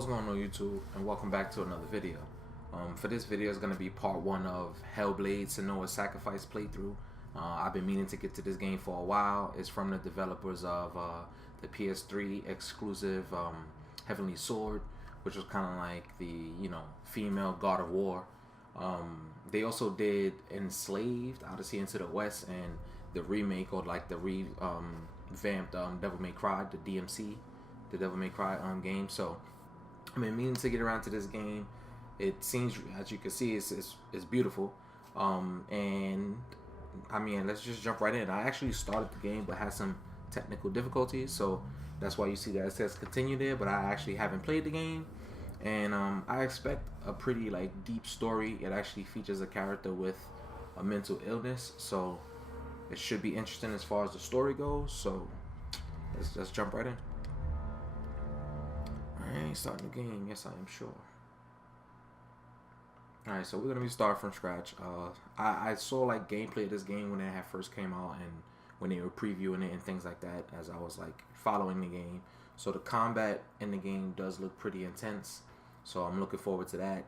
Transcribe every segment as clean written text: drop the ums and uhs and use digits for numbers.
What's going on YouTube, and welcome back to another video. For this video is going to be part 1 of Hellblade Senua Sacrifice playthrough. I've been meaning to get to this game for a while. It's from the developers of the PS3 exclusive Heavenly Sword, which was kind of like the, female God of War. They also did Enslaved, Odyssey into the West, and the remake, or like the revamped Devil May Cry, the DMC, the Devil May Cry game. So I've been meaning to get around to this game. It seems, as you can see, it's beautiful. And I mean, let's just jump right in. I actually started the game but had some technical difficulties, so that's why you see that it says continue there, but I actually haven't played the game. And I expect a pretty deep story. It actually features a character with a mental illness, so it should be interesting as far as the story goes. So let's jump right in. Alright, starting the game. Yes, I am sure. Alright, so we're gonna be starting from scratch. I saw gameplay of this game when it had first came out and when they were previewing it and things like that, as I was following the game. So the combat in the game does look pretty intense, so I'm looking forward to that.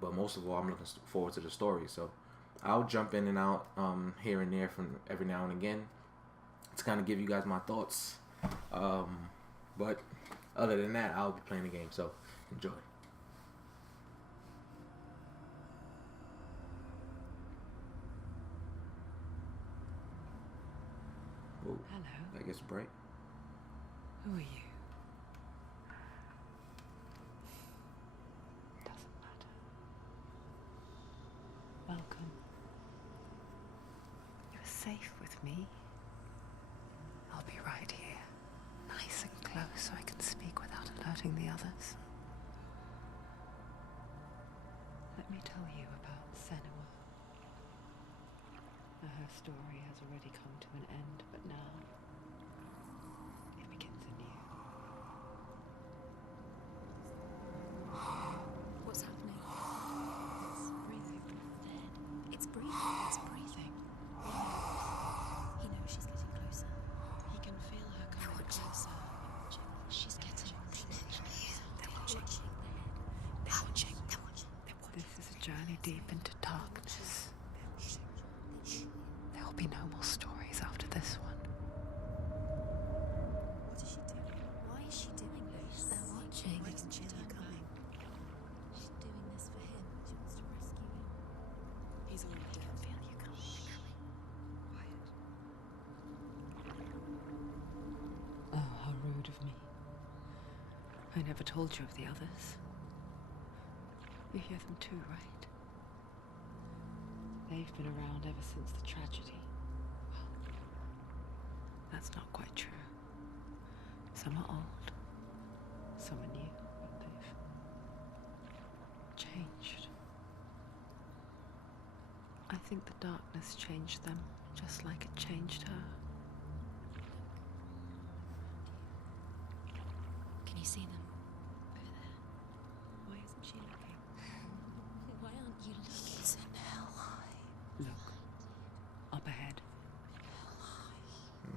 But most of all, I'm looking forward to the story. So I'll jump in and out here and there from every now and again to kind of give you guys my thoughts. But other than that, I'll be playing the game, so enjoy. Whoa, hello. That gets bright. Who are you? Doesn't matter. Welcome. You're safe with me. I'll be right here, nice and close, so I can speak without alerting the others. Let me tell you about Senua. Her story has already come to an end, but now it begins anew. What's happening? It's breathing. It's breathing. It's breathing. He knows she's getting closer. He can feel her coming closer. She's getting closer. They're watching. They're watching. They're watching. This is a journey deep into darkness. There will be no more stories after this one. What is she doing? Why is she doing this? They're watching. Why doesn't she turn coming? She's doing this for him. She wants to rescue him. He's already dead. I can feel you coming. Quiet. Oh, how rude of me. I never told you of the others. You hear them too, right? They've been around ever since the tragedy. Well, that's not quite true. Some are old, some are new, but they've changed. I think the darkness changed them, just like it changed her. Can you see them? Over there. Why isn't she looking? Why aren't you looking? He's in hell high. Look, up ahead. Hell high.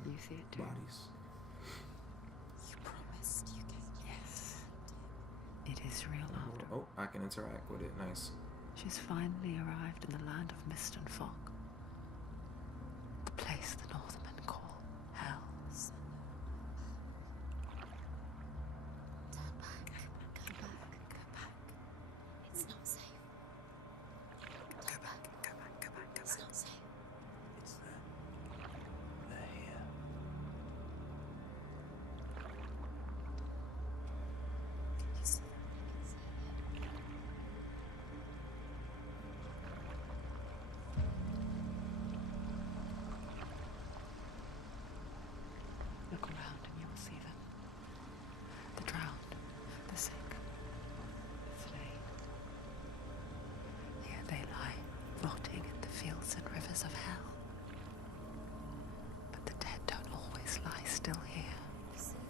You see it too? Bodies. You promised you gave. Yes. It is real after all. Oh, I can interact with it. Nice. She's finally arrived in the land of mist and fog. The place the Northmen call Hell. Turn back. Go back. Go back. It's not safe. Go back. Go back. Go back. It's not safe. It's them. They're here. You see them? Look around and you will see them. The drowned, the sick, the slain. Here they lie, rotting in the fields and rivers of hell. But the dead don't always lie still here. You see them?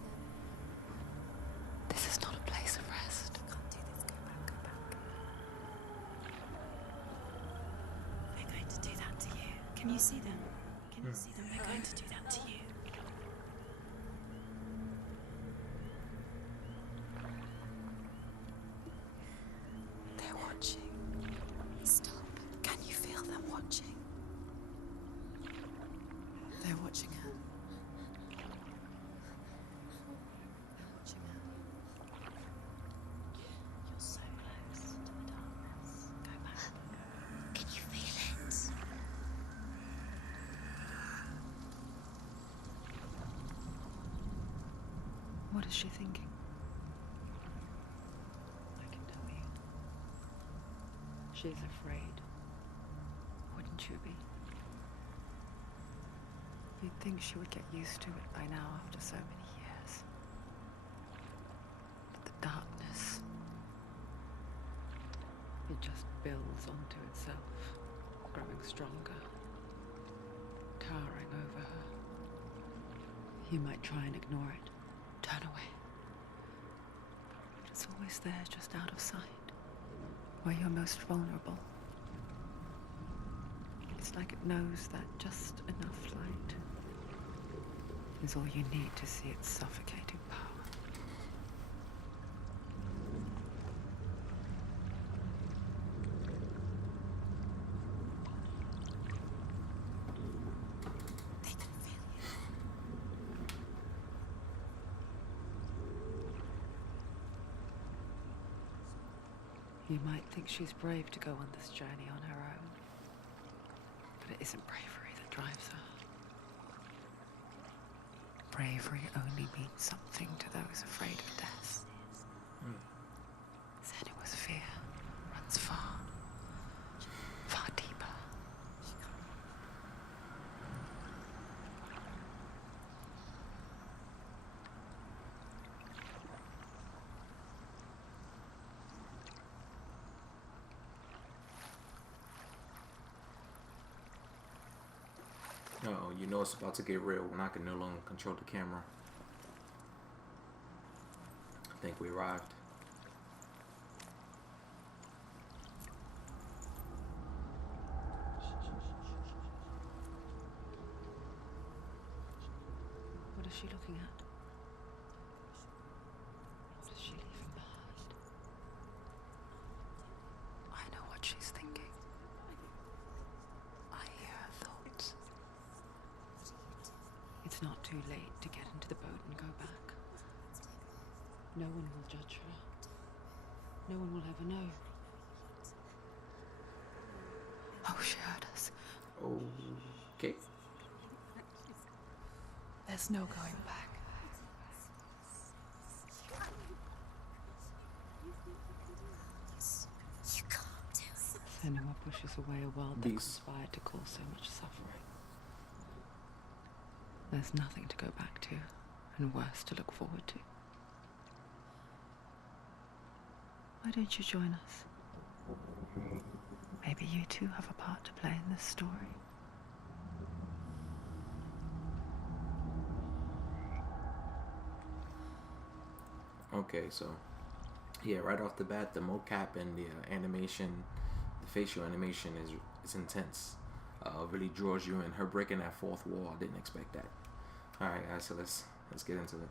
This is not a place of rest. You can't do this. Go back. Go back. They're going to do that to you. Can you see them? Can you see them? They're going to do that to you. watching. They're watching her. They're watching her. You're so close to the darkness. Go back. Can you feel it? What is she thinking? I can tell you. She's afraid. Wouldn't you be? You'd think she would get used to it by now after so many years. But the darkness, it just builds onto itself, growing stronger, towering over her. You might try and ignore it, turn away. But it's always there, just out of sight, where you're most vulnerable. It's like it knows that just enough light is all you need to see its suffocating power. They can feel you. You might think she's brave to go on this journey on her own, but it isn't bravery that drives her. Bravery only means something to those afraid of death. Senua's fear runs far, far deeper. Oh, you know it's about to get real when I can no longer control the camera. I think we arrived. What is she looking at? What is she leaving behind? I know what she's thinking. I hear her thoughts. It's not too late to get into the boat and go back. No one will judge her. No one will ever know. Oh, she heard us. Okay. There's no going back. You can't do it. Senua pushes away a world that Beast. conspired to cause so much suffering. There's nothing to go back to, and worse to look forward to. Why don't you join us? Maybe you too have a part to play in this story. Okay, so yeah, right off the bat, the mocap and the animation, the facial animation is intense. Really draws you in. Her breaking that fourth wall, I didn't expect that. All right, guys, so let's get into it.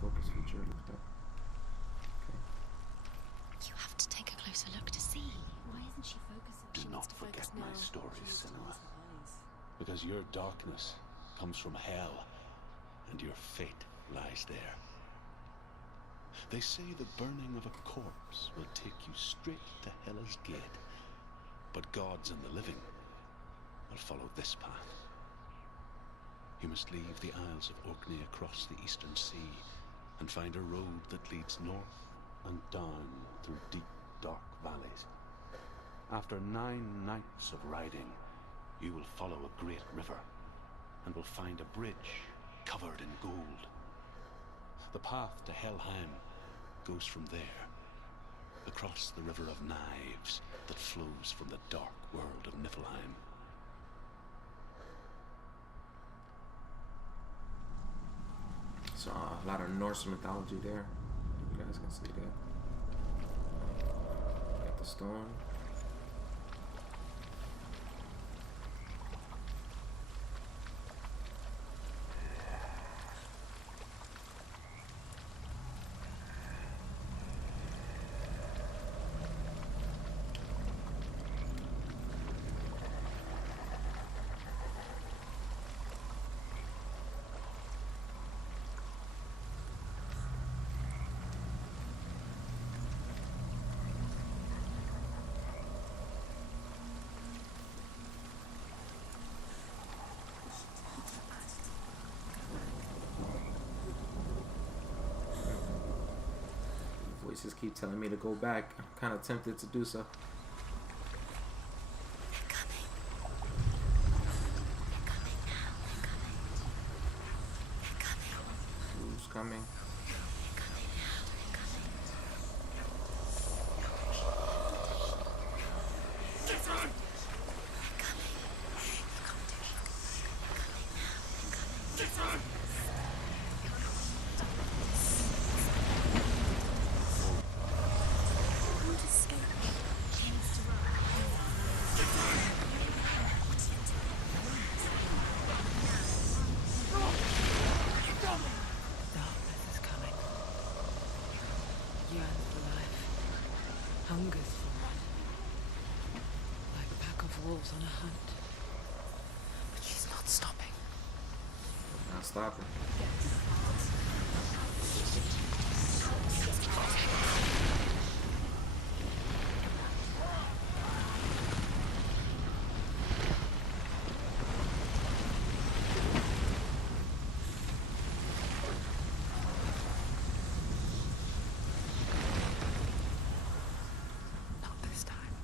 Focus feature lift up. Okay. You have to take a closer look to see. Why isn't she focusing? Do not forget my stories, Senua. Because your darkness comes from hell, and your fate lies there. They say the burning of a corpse will take you straight to Hela's gate, but gods and the living will follow this path. You must leave the Isles of Orkney across the eastern sea and find a road that leads north and down through deep, dark valleys. After 9 nights of riding, you will follow a great river and will find a bridge covered in gold. The path to Helheim goes from there, across the river of knives that flows from the dark world of Niflheim. So a lot of Norse mythology there. You guys can see that. Got the storm. Voices keep telling me to go back. I'm kind of tempted to do so. They're coming. They're coming now. They're coming. They're coming. Who's coming? They're coming now. They're coming. Get on! They're coming. You can't do it. They're coming now. They're coming. Get on! Who'd escape? He needs to run. What's he doing? Darkness is coming. Yearns for life. Hungers for it. Like a pack of wolves on a hunt. But she's not stopping. Not stopping. Not this time.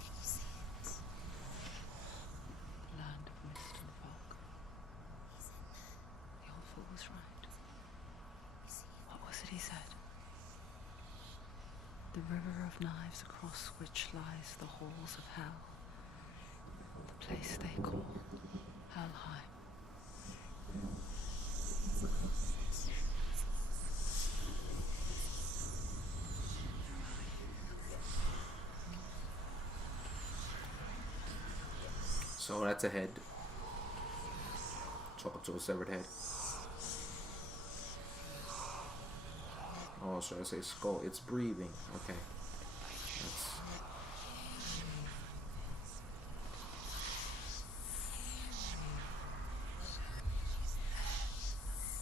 Can you see it? Land of mist and fog. He's in there. The old fool was right. You see it? What was it he said? The river of knives across which lies the halls of hell. The place they call Helheim. So that's a head. Talk to a severed head. Oh, should I say skull? It's breathing. Okay. That's...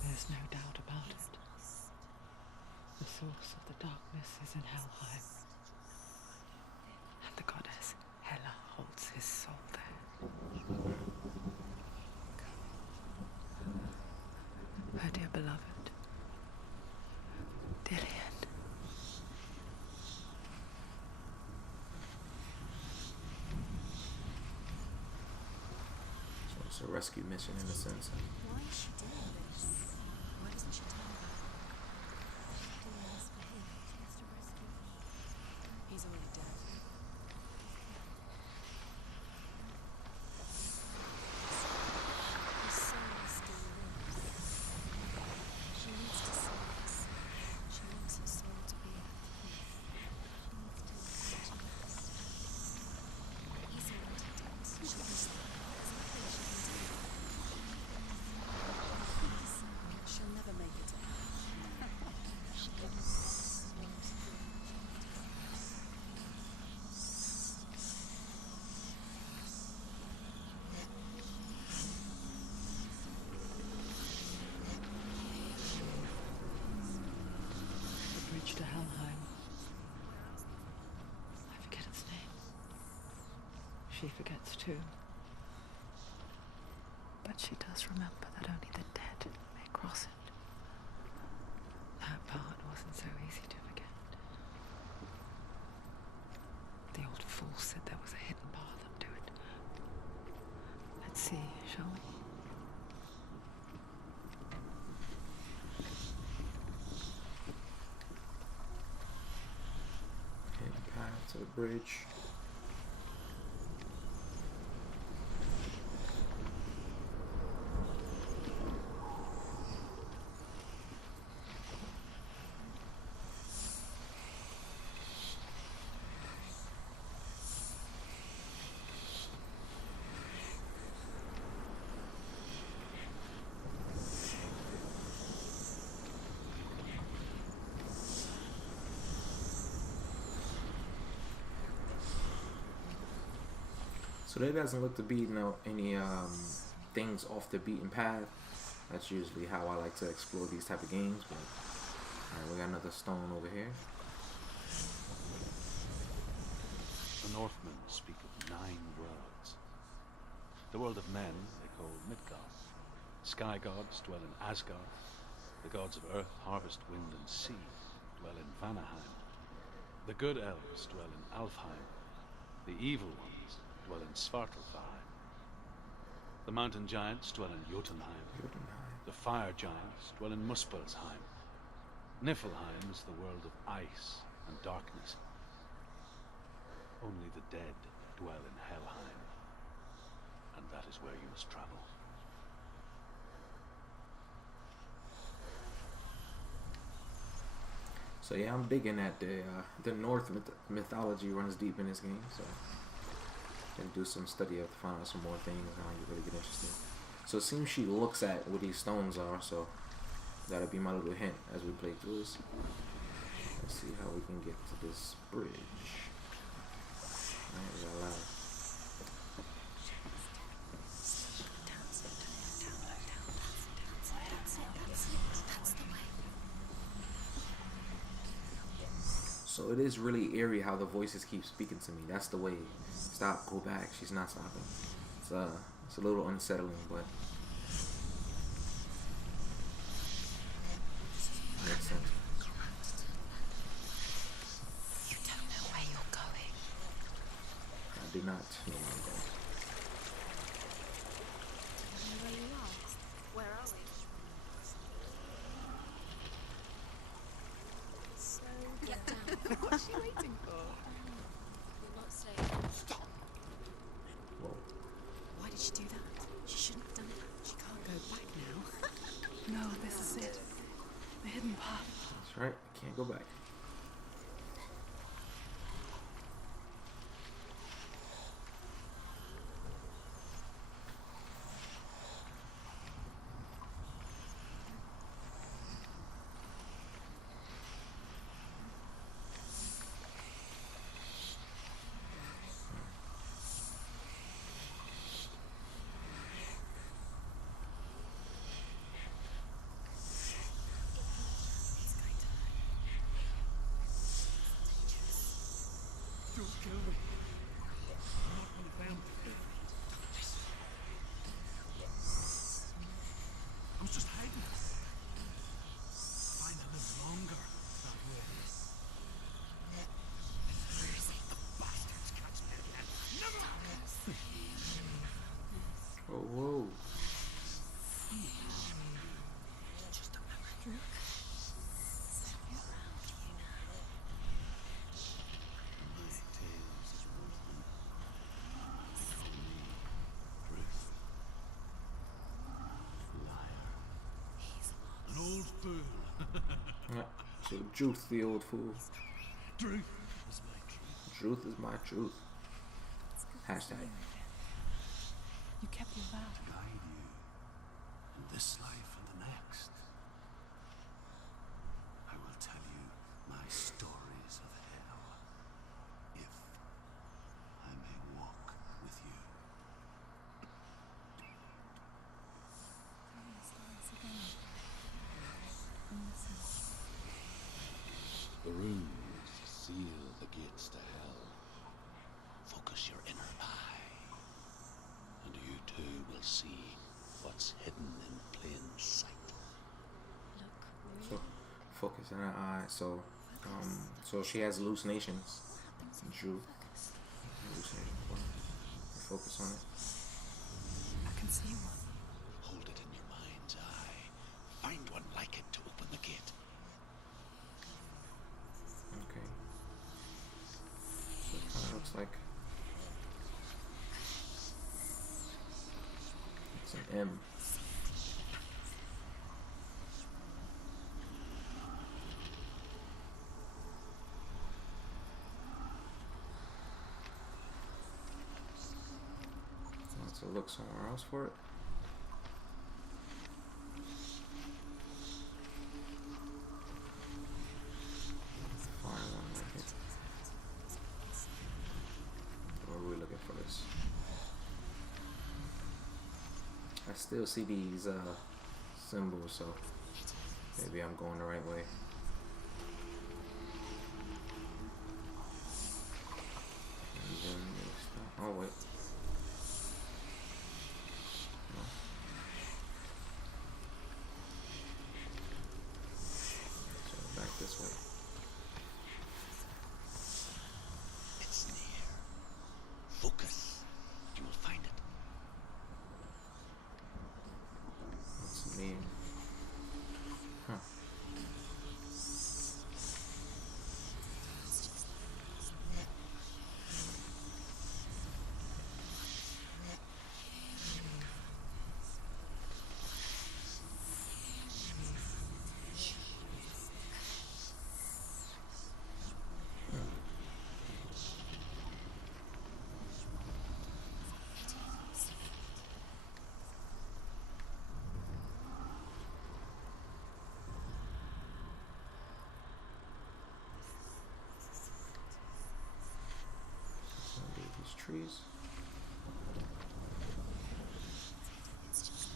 There's no doubt about it. The source of the darkness is in Helheim. And the goddess Hela holds his soul there. Her dear beloved, Dillian. So it's a rescue mission in a sense. Why is she doing this? Why doesn't she turn back? Doing this for him. She has to rescue him. He's already dead. His soul still lives. She needs to see this. She wants her soul to be at peace. Needs to rest. He's already dead. She can stay. There's nothing she can do. She'll never make it to heaven. She The bridge to Helheim. I forget its name. She forgets too. But she does remember that only the dead may cross it. That part wasn't so easy to forget. The old fool said there was a hidden path up to it. Let's see, shall we? Hidden path to the bridge. So there doesn't look to be any things off the beaten path. That's usually how I like to explore these type of games. But alright, we got another stone over here. The Northmen speak of 9 worlds. The world of men they call Midgard. Sky gods dwell in Asgard. The gods of earth, harvest, wind, and sea dwell in Vanaheim. The good elves dwell in Alfheim. The evil ones dwell in Svartalfheim. The mountain giants dwell in Jotunheim. The fire giants dwell in Muspelheim. Niflheim is the world of ice and darkness. Only the dead dwell in Helheim, and that is where you must travel. So yeah, I'm digging that the North mythology runs deep in this game. So can do some study up to find out some more things and how you really get interested. So it seems she looks at what these stones are. So that'll be my little hint as we play through this. Let's see how we can get to this bridge. Alright, we got a ladder. So it is really eerie how the voices keep speaking to me. That's the way. Stop, go back. She's not stopping. It's a little unsettling, but makes sense. You don't know where you're going. I do not know where I'm going. Where you are? Where are we? So get down. What's she waiting for? You're not staying. Stop. Whoa. Why did she do that? She shouldn't have done that. She can't go back now. No, this is it. The hidden path. That's right. I can't go back. Don't kill me. I'm not one of them. I was just hiding. Fine, I live longer that way. The bastards catch me again. Never! Oh, whoa. Just a moment. An old fool. Yeah. So Truth, the old fool. Truth is my truth. Truth is my truth. Hashtag. You kept your vow. To guide you in this life and the next. I will tell you my stories of hell, if I may walk with you. The runes seal the gates to hell. Focus your inner eye, and you too will see what's hidden in plain sight. So focus in her eye. So so she has hallucinations. Truth. Focus on it. I can see one. Hold it in your mind's eye. Find one like it to open the gate. Okay. So it kind of looks like it's an M. Let's look somewhere else for it. Find one like it. Where are we looking for this? I still see these symbols, so maybe I'm going the right way. And then oh wait. No. trees. It's just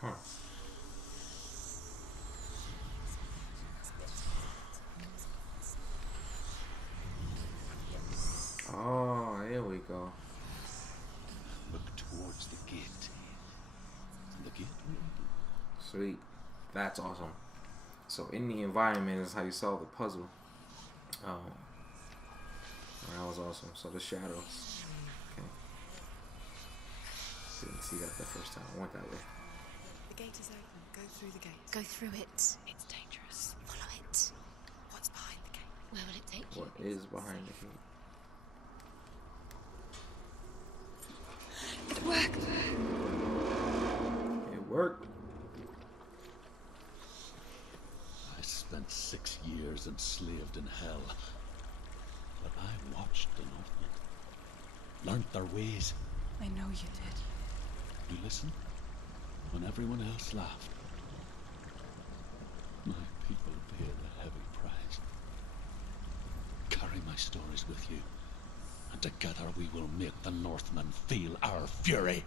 Huh. Oh, here we go. Look towards the gate. The gate will open. Sweet. That's awesome. So in the environment is how you solve the puzzle. That was awesome. So the shadows. Okay. Didn't see that the first time. I went that way. The gate is open. Go through the gate. go through it. It's dangerous. Follow it. What's behind the gate? Where will it take you? What is behind the gate? It worked. It worked. I spent 6 years enslaved in hell. But I watched the Northmen. Learnt their ways. I know you did. You listened when everyone else laughed. My people paid a heavy price. Carry my stories with you, and together we will make the Northmen feel our fury.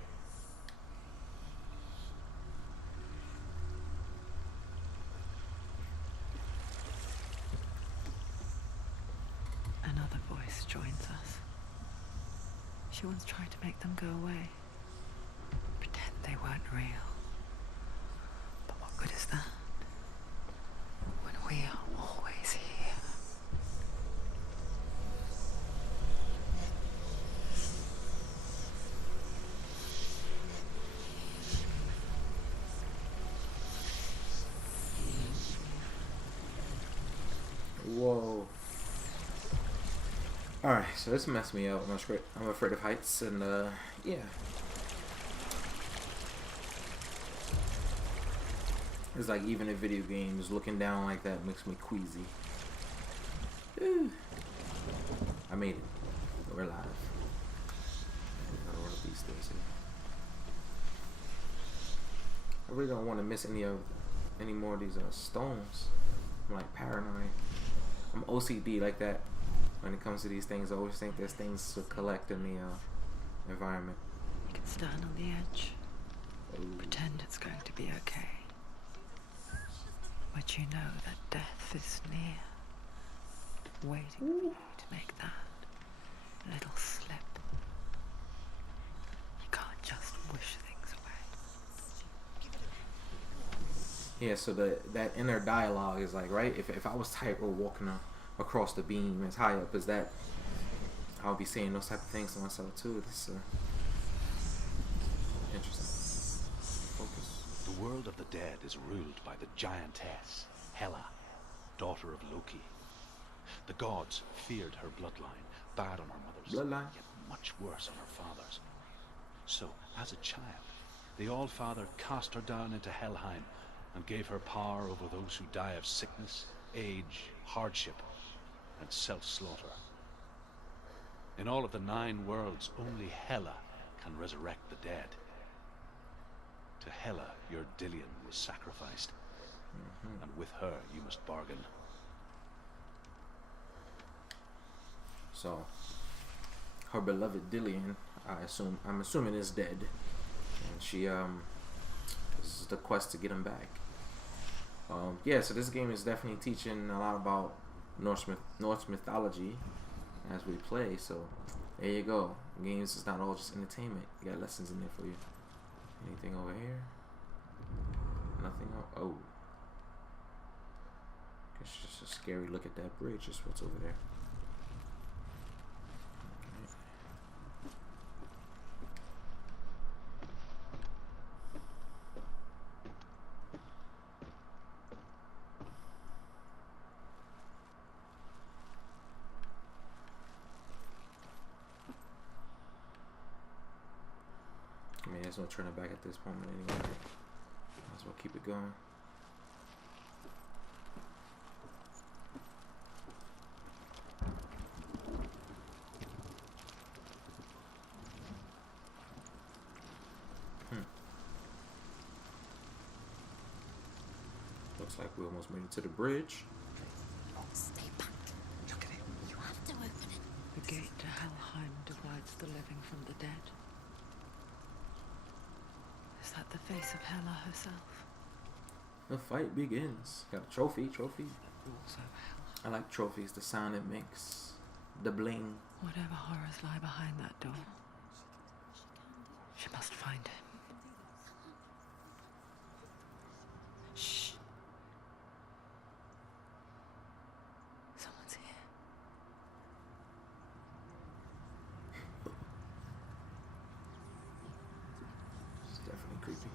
Another voice joins us. She once tried to make them go away. Pretend they weren't real. But what good is that? When we are always here. Whoa. Alright, so this messed me up. I'm afraid of heights, and yeah. It's like even in video games, looking down like that makes me queasy. Whew. I made it. We're live. Gotta run up these stairs here. I really don't want to miss any more of these stones. I'm like paranoid. I'm OCD like that. When it comes to these things, I always think there's things to collect in the environment. You can stand on the edge. Ooh. Pretend it's going to be okay. But you know that death is near. Waiting for you to make that little slip. You can't just wish things away. Yeah, so that inner dialogue is like, right? If I was tightrope walking across the beam as high up as that, I would be saying those type of things to myself too. This interesting. Focus. The world of the dead is ruled by the giantess, Hela, daughter of Loki. The gods feared her bloodline, bad on her mother's, Bloodline. yet much worse on her father's. So, as a child, the All-Father cast her down into Helheim and gave her power over those who die of sickness, age, hardship, and self-slaughter. In all of the 9 worlds, only Hela can resurrect the dead. To Hela, your Dillion was sacrificed, and with her you must bargain. So, her beloved Dillion, I'm assuming is dead, and she this is the quest to get him back. Yeah, so this game is definitely teaching a lot about Norse mythology as we play. So there you go. Games is not all just entertainment. You got lessons in there for you. Anything over here? Nothing. Oh, it's just a scary look at that bridge. Just what's over there. as well turn it back at this moment anyway. Might as well keep it going. Looks like we almost made it to the bridge. Stay back. Look at it. You have to open it. The gate to Helheim divides the living from the dead. Is that the face of Hela herself? The fight begins. Got a trophy. Also Hela. I like trophies, the sound it makes, the bling. Whatever horrors lie behind that door, she must find him. Shh. Someone's here. It's definitely creepy.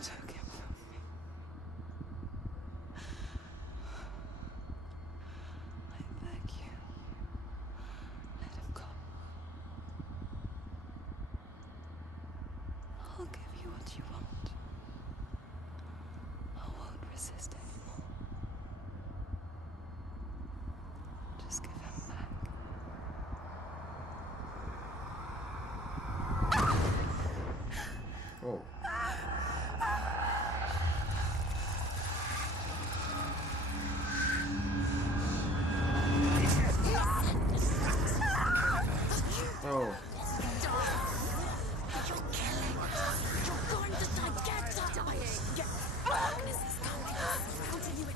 Took him from me. I beg you, let him go. I'll give you what you want. I won't resist anymore. Just give him back. Oh. Oh. You're killing. You're going to die. Get dying. Darkness is coming. How do you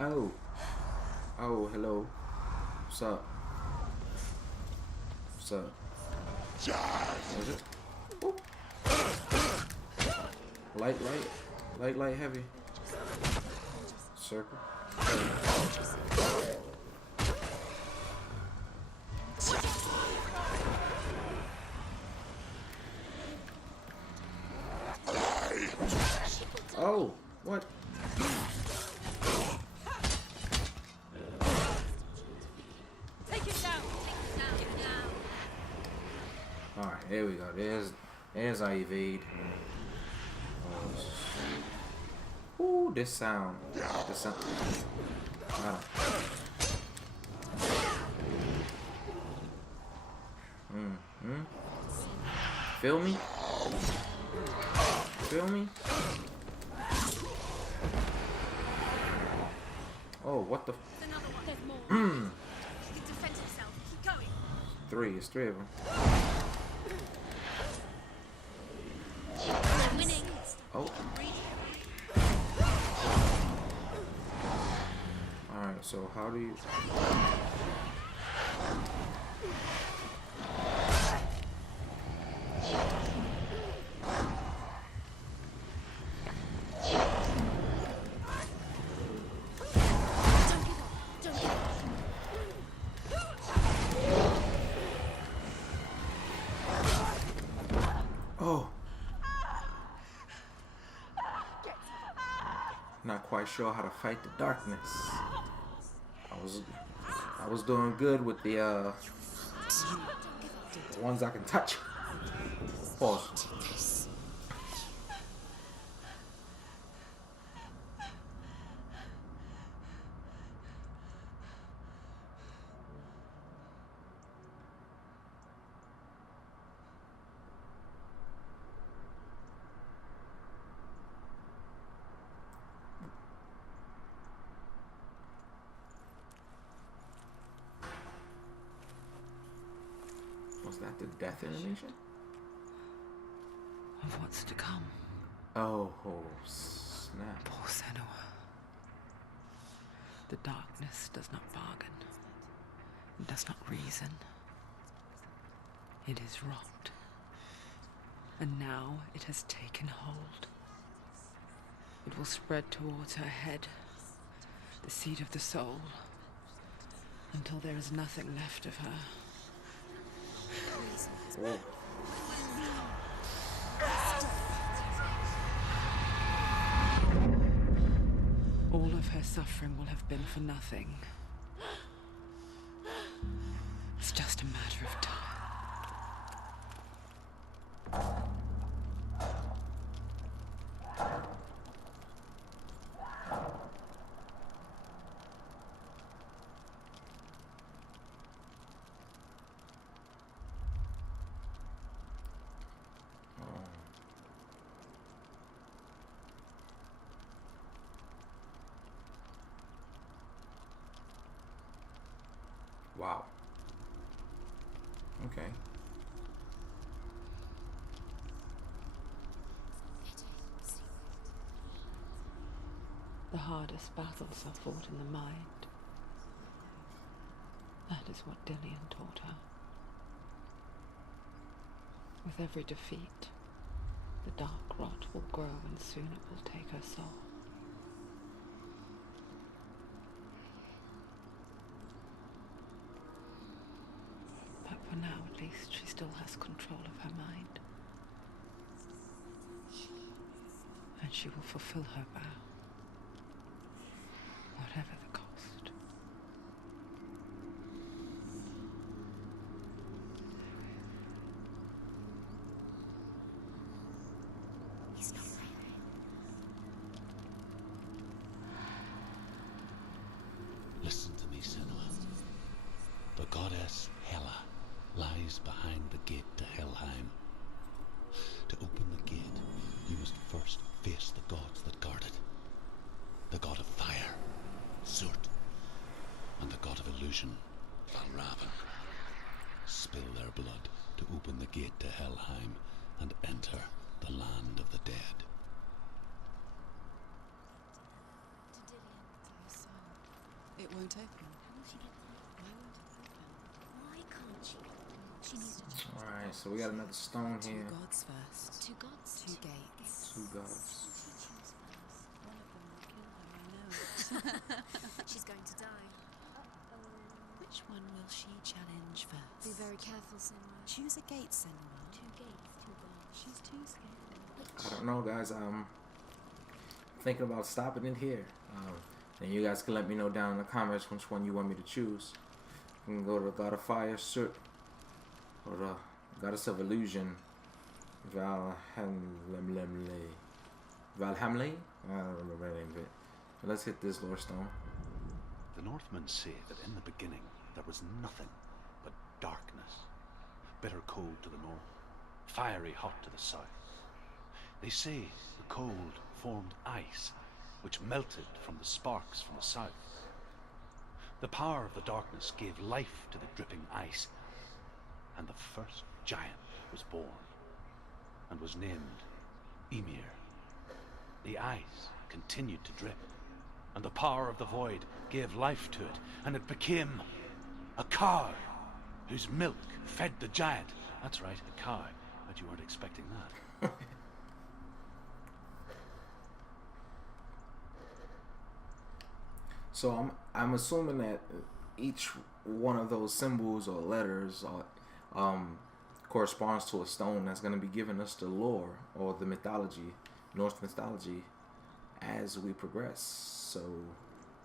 Oh. Oh, hello. What's up? What's up? What is it? Oop. Light, heavy. Circle. Oh, what? Take it down. Alright, there we go. There's our evade. Ooh, this sound. Feel me? Feel me? Oh, what the? Another one. There's more. He can defend himself. Keep going. Three. It's three of them. We're winning. Oh. Alright, so how do you... Oh. Not quite sure how to fight the darkness. I was doing good with the ones I can touch. Pause. Was that the death animation? Of what's to come. Oh, snap. Poor Senua. The darkness does not bargain, it does not reason. It is rot. And now it has taken hold. It will spread towards her head, the seat of the soul, until there is nothing left of her. Whoa. All of her suffering will have been for nothing. It's just a matter of time. Wow. Okay. The hardest battles are fought in the mind. That is what Dillian taught her. With every defeat, the dark rot will grow and soon it will take her soul. But for now, at least, she still has control of her mind. And she will fulfill her vow, whatever the cost. He's not there. Listen to me, Senua. The goddess Hela lies behind the gate to Helheim. To open the gate, you must first face the gods that guard it. The god of fire, Surt, and the god of illusion, Valravan. Spill their blood to open the gate to Helheim and enter the land of the dead. To Dillian, to her son. It won't open. How will she get there? Why won't it open? Why can't she? She needs to just Alright, so we got another stone Two here. gods first. two gods. Two gates. Two gods. One of them will kill her, I know. She's going to die. Which one will she challenge first? Be very careful, Senua. Choose a gate, Senua. Two gates, two gods. She's too scared. I don't know, guys. I'm thinking about stopping it here. And you guys can let me know down in the comments which one you want me to choose. You can go to the God of Fire, Surt, or the Goddess of Illusion, Valhamle. Valhamle? I don't remember the name of it. But let's hit this Lore Stone. The Northmen say that in the beginning there was nothing but darkness. Bitter cold to the north, fiery hot to the south. They say the cold formed ice, which melted from the sparks from the south. The power of the darkness gave life to the dripping ice, and the first giant was born, and was named Ymir. The ice continued to drip, and the power of the void gave life to it, and it became a cow, whose milk fed the giant. That's right, a cow. Bet you weren't expecting that. So I'm assuming that each one of those symbols or letters corresponds to a stone that's going to be giving us the lore or the mythology, Norse mythology, as we progress. So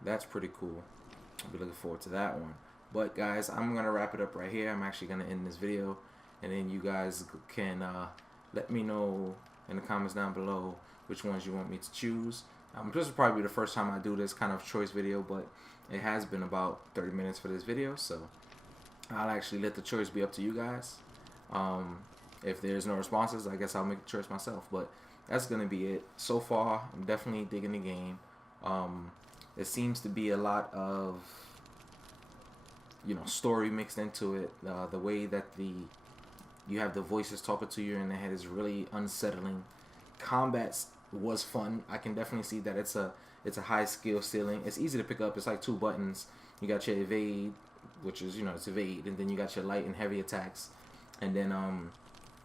that's pretty cool. I'll be looking forward to that one. But guys, I'm going to wrap it up right here. I'm actually going to end this video, and then you guys can let me know in the comments down below which ones you want me to choose. This will probably be the first time I do this kind of choice video, but it has been about 30 minutes for this video, so I'll actually let the choice be up to you guys. If there's no responses, I guess I'll make the choice myself, but that's going to be it. So far, I'm definitely digging the game. There seems to be a lot of, you know, story mixed into it. The way that you have the voices talking to you in the head is really unsettling. Combats was fun. I can definitely see that it's a high skill ceiling. It's easy to pick up. It's like 2 buttons. You got your evade, which is, you know, it's evade, and then you got your light and heavy attacks, And then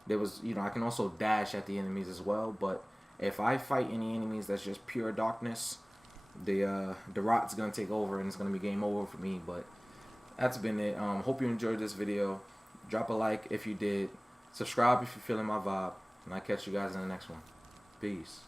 there was, you know, I can also dash at the enemies as well. But if I fight any enemies that's just pure darkness, the rot's gonna take over and it's gonna be game over for me. But that's been it. Hope you enjoyed this video. Drop a like if you did. Subscribe if you're feeling my vibe. And I'll catch you guys in the next one. Peace.